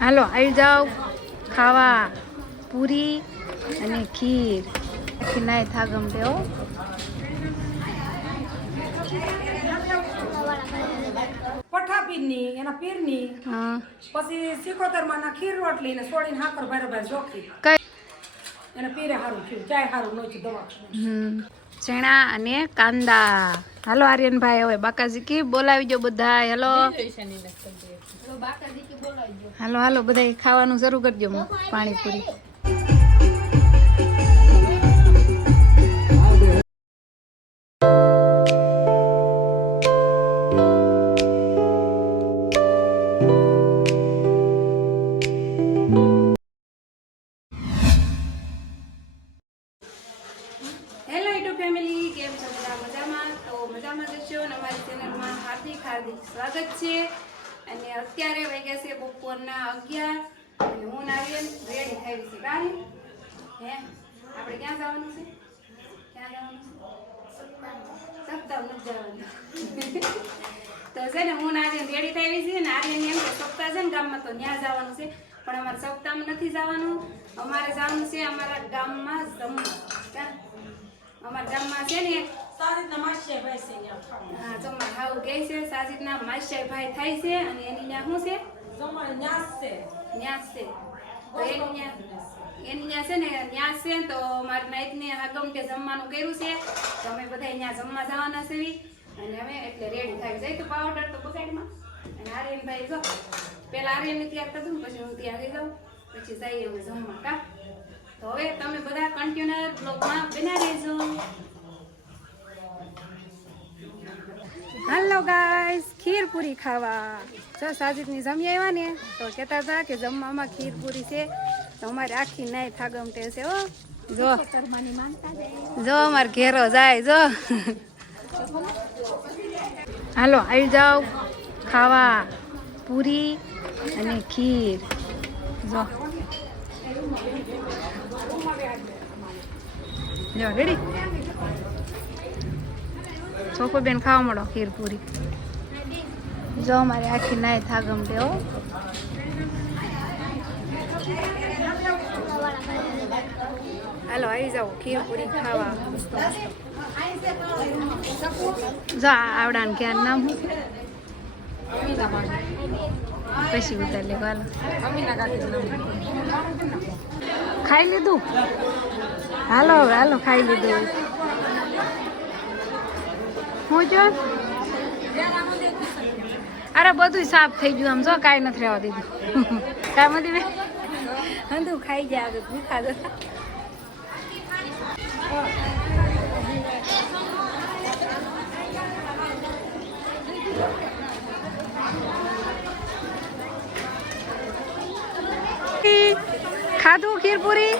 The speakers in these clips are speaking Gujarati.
હાલો આવી જાઓ ખાવા પૂરી અને ખીર નાય થાગમ દેવો પઠા પીરની એના પીરની હા પછી સિકોતરમાં ના ખીર રોટલી ને સોડીને હાકર બરાબર જોખી કઈ એના પીરે હારું થયું ચાય હારું નો થયું દવા ચણા અને કાંદા હાલો આર્યનભાઈ હવે બાકાજી કી બોલાવી જો બધા હેલો હાલો હાલો બધા ખાવાનું શરૂ કરજો પાણીપુરી સ્વાગત છે અને અત્યારે વાગ્યા છે બપોરના 11 અને હું નારિયેલ રેડી થઈ છે ગાડી હે આપણે ક્યાં જવાનું છે સપ્તાહ નથી જવાનું તો છે ને હું નારિયેલ રેડી થઈ છે ને આર્યન એમ કે સપ્તાહ છે ને ગામમાં તો ત્યાં જવાનું છે પણ અમારે સપ્તાહમાં નથી જવાનું અમારે જવાનું છે અમારા ગામમાં જમવા અમારા ગામમાં છે ને સાજીદના માસીભાઈ છે હા જમવા ખાવું ગઈ છે સાજીદના માસીભાઈ થાય છે અને એની ત્યાં શું છે જમવા ન્યાસ છે ન્યાસ છે તો એની ત્યાં છે ને ન્યાસ છે તો મારા નાઈટને આગમ કે જમવાનું કર્યું છે તો અમે બધા ત્યાં જમવા જવાના છે અને અમે એટલે રેડી થાય જાય તો પાવડર તો બગાડમાં અને આર્યનભાઈ જો પેલા આર્યનને તૈયાર કરતું પછી હું તૈયાર થઈ જાઉં પછી જઈએ અમે જમવા કા તો હવે તમે બધા કન્ટિન્યુઅર બ્લોગમાં બના રહેજો. હાલો ગાઈસ ખીર પૂરી ખાવા જો સાજીદની જમી આવ્યા ને તો કહેતા હતા કે જમવામાં ખીર પૂરી છે તો અમારે આખી નાય થાગમટે છે હો જો અમારે ઘેરો જાય જો હાલો આવી જાઓ ખાવા પૂરી અને ખીર જો રેડી છોકો બેન ખાવા મળો ખીર પૂરી જો અમારે આખી નાય થાગમ દે હો હાલો આવી જાઓ ખીર પૂરી ખાવા જો આવડાને ક્યાં નામ પછી ઉતાર લે હાલો ખાઈ લીધું હાલો હાલો ખાઈ લીધું હું જો અરે બધું સાફ થઈ ગયું આમ જો કાંઈ નથી રહેવા દીધું કાંઈ મધી બે હંધું ખાઈ ગયા આગળ ભૂખા જતા ખાધું ખીર પૂરી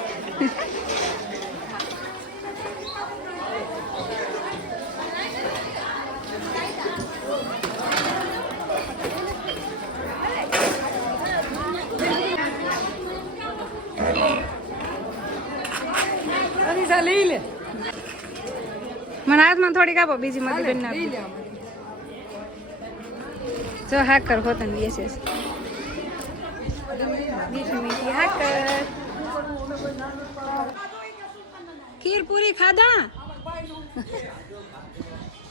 લઈ લે મને હાથમાં થોડીક આપો બીજી મધી બેન ના જો હાકર હોતન બેસે મીઠી મીઠી હાકર ખીર પૂરી ખાધા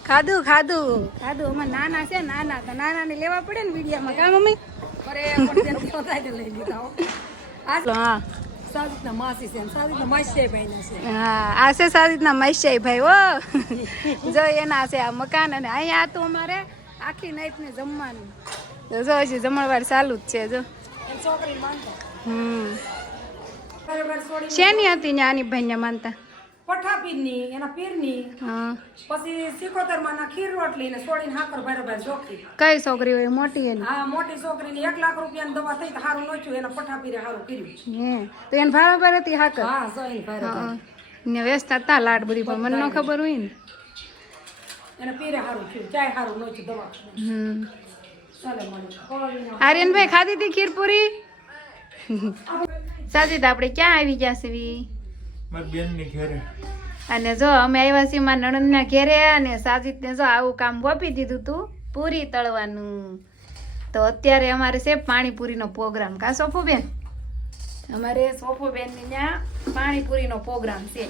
ખાધું ખાધું ખાધું અમારે નાના છે નાના તો નાના ને લેવા પડે ને વિડીયામાં કા મમ્મી હા સાજીદના માસી છે સાજીદના માસીભાઈ છે હા આ છે સાજીદના માસીભાઈ હો જો એના છે આ મકાન અને અહીંયા તો અમારે આખી નાઈટ ને જમવાનું જો હજી જમણવાર ચાલુ જ છે જો છોકરી માનતા શેની હતી ને આની ભાઈ ને માનતા પઠા પીરની એના પીરની હા પછી સિકોતરમાં ના ખીર રોટલી ને સોડીને હાકર બરાબર જોખી કઈ છોકરી હોય મોટી એની હા મોટી છોકરીની 1 લાખ રૂપિયાની દવા થઈ તો હારું નોચ્યું એના પઠા પીરે હારું કર્યું તો એને બરાબર હતી હાકર હા સોઈ બરાબર ને વેચતા તા લાડ બધી પણ મને ન ખબર હોય ને એના પીરે હારું થયું ચાય હારું નોચ્યું દવા ચાલે મળી આર્યનભાઈ ખાધી હતી ખીર પૂરી સાજીદ આપણે ક્યાં આવી ગયા છે મારી બેનની ઘરે અને જો અમે આવ્યા છીએ મારા નણંદના ઘેરે અને સાજીદને જો આવું કામ સોંપી દીધું તું પૂરી તળવાનું તો અત્યારે અમારે છે પાણીપુરીનો પ્રોગ્રામ કા સોફુબેન અમારે સોફુબેનની ત્યાં પાણીપુરીનો પ્રોગ્રામ છે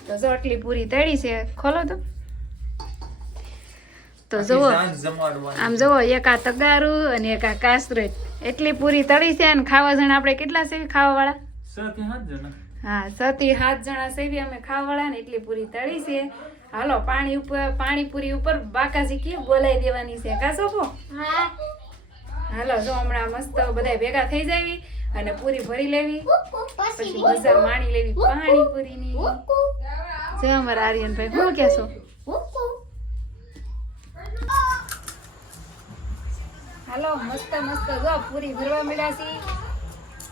તો જો આટલી પૂરી તળી છે ખોલો તો જુઓ આમ જુઓ એક આ તગારું અને એક આ કાસરેટ એટલી પૂરી તળી છે અને ખાવા જણા આપણે કેટલા છે ખાવા વાળા 6 થી 7 જણા હા 6 થી 7 જણા સેવી અમે ખાવા વાળા ને એટલી પૂરી તળી છે હાલો પાણીપુરી ઉપર બાકાજી કી બોલાવી દેવાની છે કા સોફો હાલો જો હમણાં મસ્ત બધા ભેગા થઈ જાવી અને પૂરી ભરી લેવી પછી મજા માણી લેવી પાણીપુરીની જો અમારા આર્યનભાઈ શું કહેશો હાલો મસ્ત જો પૂરી ભરવા મળ્યા છે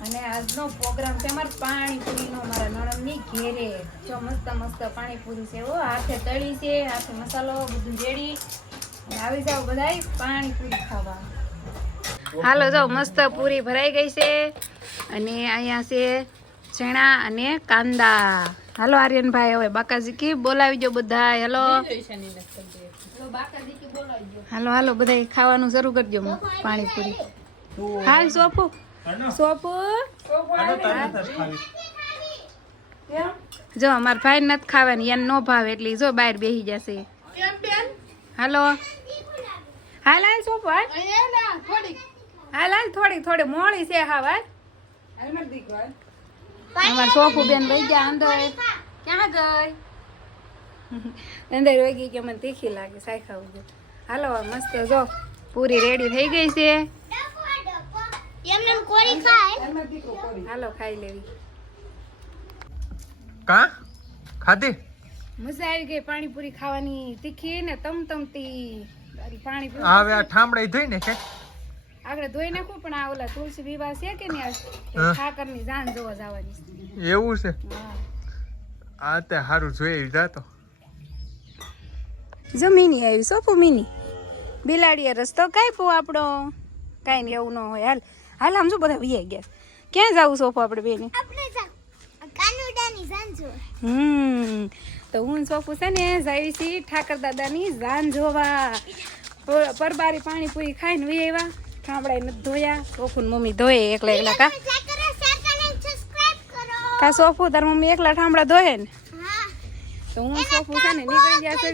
અને આજનો પ્રોગ્રામ છે અમારે પાણીપુરીનો મારા નણંદની ઘેરે જો મસ્ત પાણીપુરી છે ઓ હાથે તળી છે હાથે મસાલો બધું રેડી અને આવી જાવ બધાય પાણીપુરી ખાવા હાલો જો મસ્ત પૂરી ભરાઈ ગઈ છે અને અહીંયા છે ચણા અને કાંદા હાલો આર્યનભાઈ હવે બાકાજી કી બોલાવી જો બધા હાલો હાલો બધા ખાવાનું શરૂ કરજો પાણીપુરી હાલ સોપુ જો અમાર ભાઈ નથી ખાવાની એને નો ભાવે એટલે જો બહાર બેસી જશે હાલો હાલ સોપુ હાલ થોડી મોડી છે હા ભાઈ અમાર સોપુ બેન વહી ગયા અંદર ક્યાં ગઈ અંદર વહી ગઈ કે મને તીખી લાગે સાઈ ખાવું હાલો મસ્ત જો પૂરી રેડી થઈ ગઈ છે હાલો ખાઈ લેવી કા ખાધી મજા આવી ગઈ પાણીપુરી ખાવાની તીખી ને તમતમતી પાણીપુરી હવે આ ઠામડા ધોઈ ને કે આગળ ધોઈ નાખું પણ આ ઓલા તુલસી વિવાહ છે કે નહીં ઠાકરની જાન જોવા જવાની એવું છે હા આ તે સારું જોઈ જાતો જો મિની આવી સોપુ મિની બિલાડીએ રસ્તો કાપ્યો આપણો કાંઈ નહીં એવું ન હોય હાલ આમ જો બધા વીએ ગયા ક્યાં જવું સોપો આપણે બેને તો હું સોપુ છે ને જાવી છી ઠાકર દાદાની જાન જોવા પરબારી પાણીપુરી ખાઈને વી આવ્યા ઠામડા નથી ધોયા સોફુ મમ્મી ધોયે એકલા કા સોફુ તાર મમ્મી એકલા ઠામડા ધોયે ને તો હું સોફુ છે ને નીકળી ગયા છે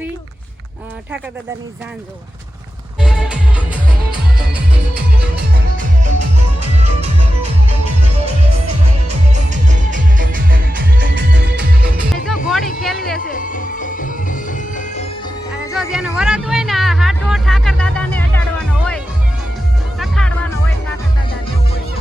ઠાકર દાદાની જાન જોવા ઘોડી ખેલવે છે અને જો જેનો વરાત હોય ને હાટો ઠાકર દાદાને અડાડવાનો હોય સખાડવાનો હોય ઠાકર દાદાને એવું હોય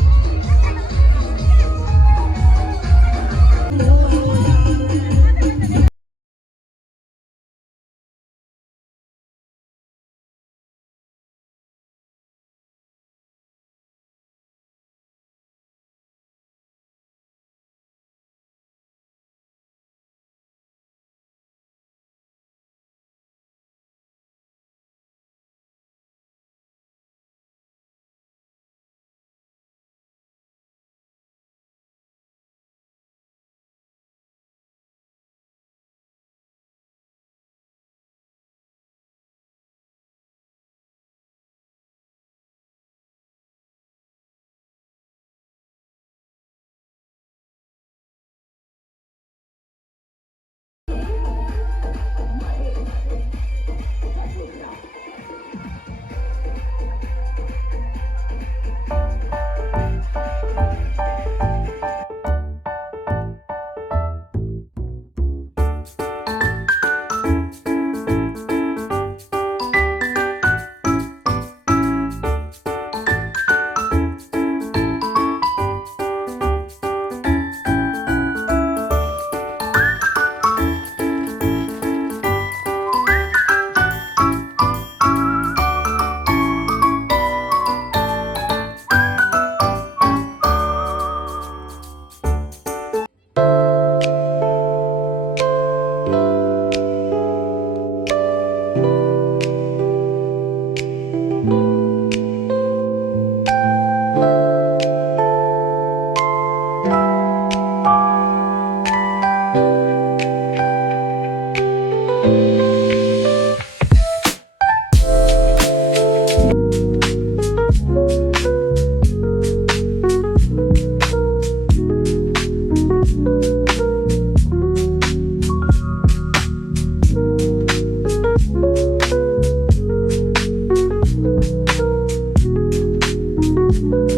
છે